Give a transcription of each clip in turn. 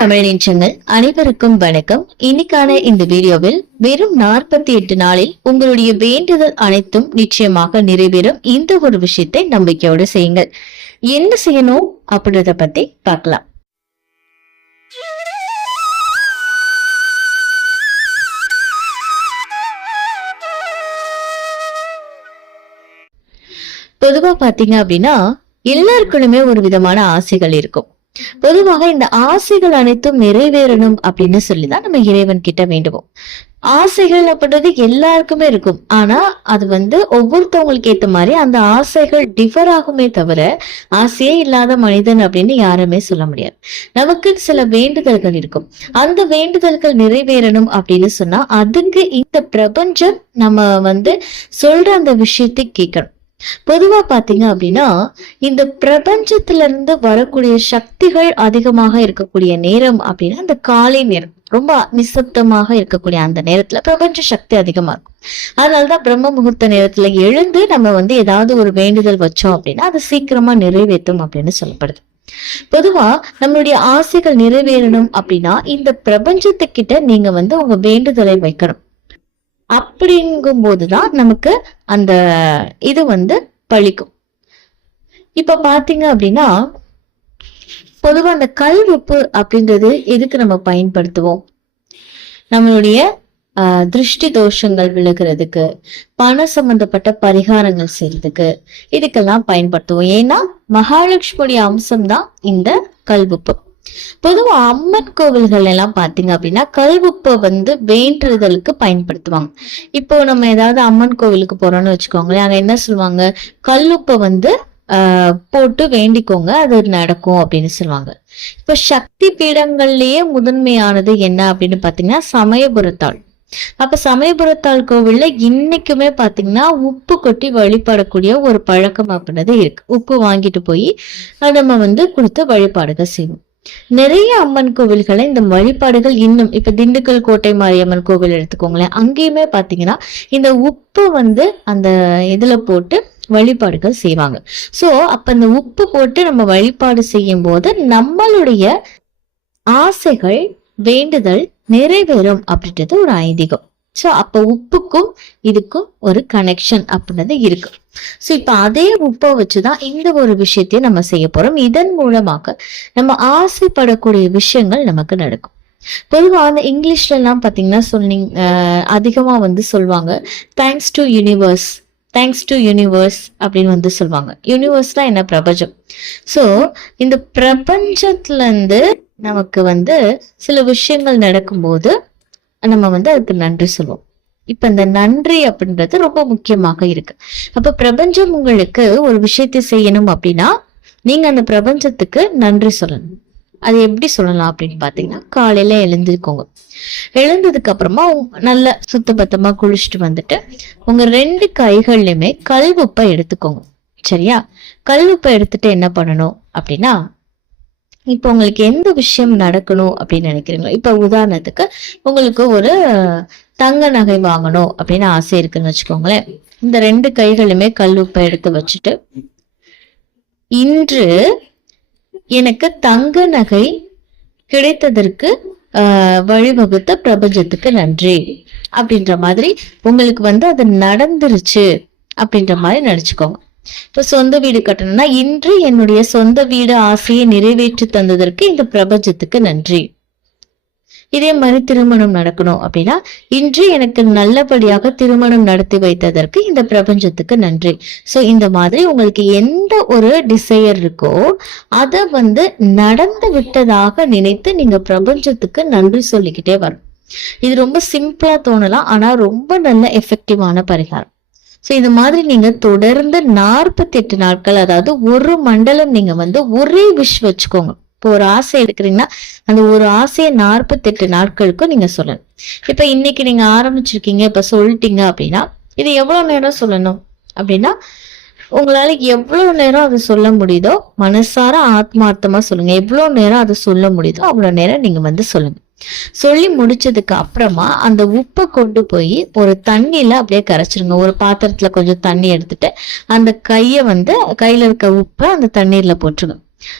தமிழ் நெஞ்சங்கள் அனைவருக்கும் வணக்கம். இன்னைக்கான இந்த வீடியோவில் வெறும் நாற்பத்தி எட்டு நாளில் உங்களுடைய வேண்டுதல் அனைத்தும் நிச்சயமாக நிறைவேறும். இந்த ஒரு விஷயத்தை நம்பிக்கையோடு செய்யுங்கள். என்ன செய்யணும் அப்படின்றத பத்தி பார்க்கலாம். பொதுவா பாத்தீங்க அப்படின்னா எல்லாருக்குள்ளுமே ஒரு விதமான ஆசைகள் இருக்கும். பொதுவாக இந்த ஆசைகள் அனைத்தும் நிறைவேறணும் அப்படின்னு சொல்லிதான் நம்ம இறைவன் கிட்ட வேண்டுவோம். ஆசைகள் அப்படின்றது எல்லாருக்குமே இருக்கும். ஆனா அது வந்து ஒவ்வொருத்தவங்களுக்கு ஏத்த மாதிரி அந்த ஆசைகள் டிஃபர் ஆகுமே தவிர ஆசையே இல்லாத மனிதன் அப்படின்னு யாருமே சொல்ல முடியாது. நமக்கு சில வேண்டுதல்கள் இருக்கும். அந்த வேண்டுதல்கள் நிறைவேறணும் அப்படின்னு சொன்னா அதுக்கு இந்த பிரபஞ்சம் நம்ம வந்து சொல்ற அந்த விஷயத்தை கேட்கணும். பொதுவா பாத்தீங்க அப்படின்னா இந்த பிரபஞ்சத்துல இருந்து வரக்கூடிய சக்திகள் அதிகமாக இருக்கக்கூடிய நேரம் அப்படின்னா இந்த காலை நேரம். ரொம்ப நிசப்தமாக இருக்கக்கூடிய அந்த நேரத்துல பிரபஞ்ச சக்தி அதிகமா இருக்கும். அதனாலதான் பிரம்ம முகூர்த்த நேரத்துல எழுந்து நம்ம வந்து ஏதாவது ஒரு வேண்டுதல் வச்சோம் அப்படின்னா அதை சீக்கிரமா நிறைவேற்றும் அப்படின்னு சொல்லப்படுது. பொதுவா நம்மளுடைய ஆசைகள் நிறைவேறணும் அப்படின்னா இந்த பிரபஞ்சத்துக்கிட்ட நீங்க வந்து உங்க வேண்டுதலை வைக்கணும். அப்படிங்கும் போதுதான் நமக்கு அந்த இது வந்து பழிக்கும். இப்ப பாத்தீங்க அப்படின்னா பொதுவா அந்த கல் உப்பு அப்படின்றது எதுக்கு நம்ம பயன்படுத்துவோம்? நம்மளுடைய திருஷ்டி தோஷங்கள் விழுகிறதுக்கு பண சம்பந்தப்பட்ட பரிகாரங்கள் செய்யறதுக்கு இதுக்கெல்லாம் பயன்படுத்துவோம். ஏன்னா மகாலட்சுமியுடைய அம்சம் தான் இந்த கல்வுப்பு பொதுவா அம்மன் கோவில்கள் எல்லாம் பாத்தீங்க அப்படின்னா கல்வுப்பை வந்து வேண்டுதலுக்கு பயன்படுத்துவாங்க. இப்போ நம்ம ஏதாவது அம்மன் கோவிலுக்கு போறோம்னு வச்சுக்கோங்களேன் அங்க என்ன சொல்லுவாங்க? கல்லுப்பை வந்து ஆஹ் போட்டு வேண்டிக்கோங்க அது நடக்கும் அப்படின்னு சொல்லுவாங்க. இப்ப சக்தி பீடங்கள்லயே முதன்மையானது என்ன அப்படின்னு பாத்தீங்கன்னா சமயபுரத்தாள். அப்ப சமயபுரத்தாள் கோவில்ல இன்னைக்குமே பாத்தீங்கன்னா உப்பு கொட்டி வழிபடக்கூடிய ஒரு பழக்கம் அப்படின்றது இருக்கு. உப்பு வாங்கிட்டு போய் நம்ம வந்து கொடுத்து வழிபாடுகள் செய்வோம். நிறைய அம்மன் கோவில்களை இந்த வழிபாடுகள் இன்னும் இப்ப திண்டுக்கல் கோட்டை மாரியம்மன் கோவில் எடுத்துக்கோங்களேன். அங்கேயுமே பாத்தீங்கன்னா இந்த உப்பு வந்து அந்த இதுல போட்டு வழிபாடுகள் செய்வாங்க. சோ அப்ப இந்த உப்பு போட்டு நம்ம வழிபாடு செய்யும் போது நம்மளுடைய ஆசைகள் வேண்டுதல் நிறைவேறும் அப்படின்றது ஒரு ஐதீகம். ஸோ அப்போ உப்புக்கும் இதுக்கும் ஒரு கனெக்ஷன் அப்படின்றது இருக்கு. ஸோ இப்போ அதே உப்பை வச்சுதான் இந்த ஒரு விஷயத்தையும் நம்ம செய்ய போறோம். இதன் மூலமாக நம்ம ஆசைப்படக்கூடிய விஷயங்கள் நமக்கு நடக்கும். பொதுவாக அந்த இங்கிலீஷ்ல எல்லாம் பாத்தீங்கன்னா சொன்னீங்க அஹ் அதிகமா வந்து சொல்லுவாங்க thanks to universe thanks to universe அப்படின்னு வந்து சொல்லுவாங்க. யூனிவர்ஸ்னா என்ன பிரபஞ்சம்? சோ இந்த பிரபஞ்சத்துல இருந்து நமக்கு வந்து சில விஷயங்கள் நடக்கும்போது நம்ம வந்து அதுக்கு நன்றி சொல்லுவோம். இப்ப இந்த நன்றி அப்படின்றது ரொம்ப முக்கியமாக இருக்கு. அப்ப பிரபஞ்சம் உங்களுக்கு ஒரு விஷயத்தை செய்யணும் அப்படின்னா நீங்க அந்த பிரபஞ்சத்துக்கு நன்றி சொல்லணும். அது எப்படி சொல்லலாம் அப்படின்னு பாத்தீங்கன்னா காலையில எழுந்துக்கோங்க எழுந்ததுக்கு அப்புறமா உங்க- நல்ல சுத்தபத்தமா குளிச்சுட்டு வந்துட்டு உங்க ரெண்டு கைகள்லயுமே கல்வெப்பை எடுத்துக்கோங்க. சரியா? கல்வெப்பை எடுத்துட்டு என்ன பண்ணணும் அப்படின்னா இப்போ உங்களுக்கு எந்த விஷயம் நடக்கணும் அப்படின்னு நினைக்கிறீங்களோ? இப்ப உதாரணத்துக்கு உங்களுக்கு ஒரு தங்க நகை வாங்கணும் அப்படின்னு ஆசை இருக்குன்னு வச்சுக்கோங்களேன். இந்த ரெண்டு கைகளுமே கல் உப்பை எடுத்து வச்சுட்டு இன்று எனக்கு தங்க நகை கிடைத்ததற்கு ஆஹ், வழிவகுத்த பிரபஞ்சத்துக்கு நன்றி அப்படின்ற மாதிரி உங்களுக்கு வந்து அது நடந்துருச்சு அப்படின்ற மாதிரி நினச்சிக்கோங்க. இப்போ சொந்த வீடு கட்டணும்னா இன்று என்னுடைய சொந்த வீடு ஆசையை நிறைவேற்றி தந்ததற்கு இந்த பிரபஞ்சத்துக்கு நன்றி. இதே மாதிரி திருமணம் நடக்கணும் அப்படின்னா இன்று எனக்கு நல்லபடியாக திருமணம் நடத்தி வைத்ததற்கு இந்த பிரபஞ்சத்துக்கு நன்றி. சோ இந்த மாதிரி உங்களுக்கு எந்த ஒரு டிசையர் இருக்கோ அத வந்து நடந்து விட்டதாக நினைத்து நீங்க பிரபஞ்சத்துக்கு நன்றி சொல்லிக்கிட்டே வரணும். இது ரொம்ப சிம்பிளா தோணலாம் ஆனா ரொம்ப நல்ல எஃபெக்டிவான பரிகாரம். ஸோ இந்த மாதிரி நீங்கள் தொடர்ந்து நாற்பத்தெட்டு நாட்கள் அதாவது ஒரு மண்டலம் நீங்கள் வந்து ஒரே விஷ் வச்சுக்கோங்க. இப்போ ஒரு ஆசை எடுக்கிறீங்கன்னா அந்த ஒரு ஆசையை நாற்பத்தெட்டு நாட்களுக்கும் நீங்கள் சொல்லணும். இப்போ இன்னைக்கு நீங்கள் ஆரம்பிச்சிருக்கீங்க இப்போ சொல்லிட்டீங்க அப்படின்னா இது எவ்வளோ நேரம் சொல்லணும்? அப்படின்னா உங்களால் எவ்வளோ நேரம் அதை சொல்ல முடியுதோ மனசார ஆத்மார்த்தமாக சொல்லுங்கள் எவ்வளோ நேரம் அதை சொல்ல முடியுதோ அவ்வளோ நேரம் நீங்கள் வந்து சொல்லுங்கள் சொல்லி முடிச்சதுக்கு அப்புறமா அந்த உப்பை கொண்டு போய் ஒரு தண்ணியில அப்படியே கரைச்சிருங்க. ஒரு பாத்திரத்துல கொஞ்சம் தண்ணி எடுத்துட்டு அந்த கைய வந்து கையில இருக்க உப்பை அந்த தண்ணீர்ல போட்டுருங்க.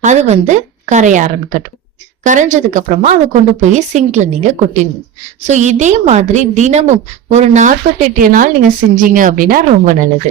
அது வந்து கரைய ஆரம்பிக்கட்டும். கரைஞ்சதுக்கு அப்புறமா அதை கொண்டு போய் சிங்க்ல நீங்க கொட்டிடுங்க ஸோ இதே மாதிரி தினமும் ஒரு நாற்பத்தெட்டு நாள் நீங்க செஞ்சீங்க அப்படின்னா ரொம்ப நல்லது.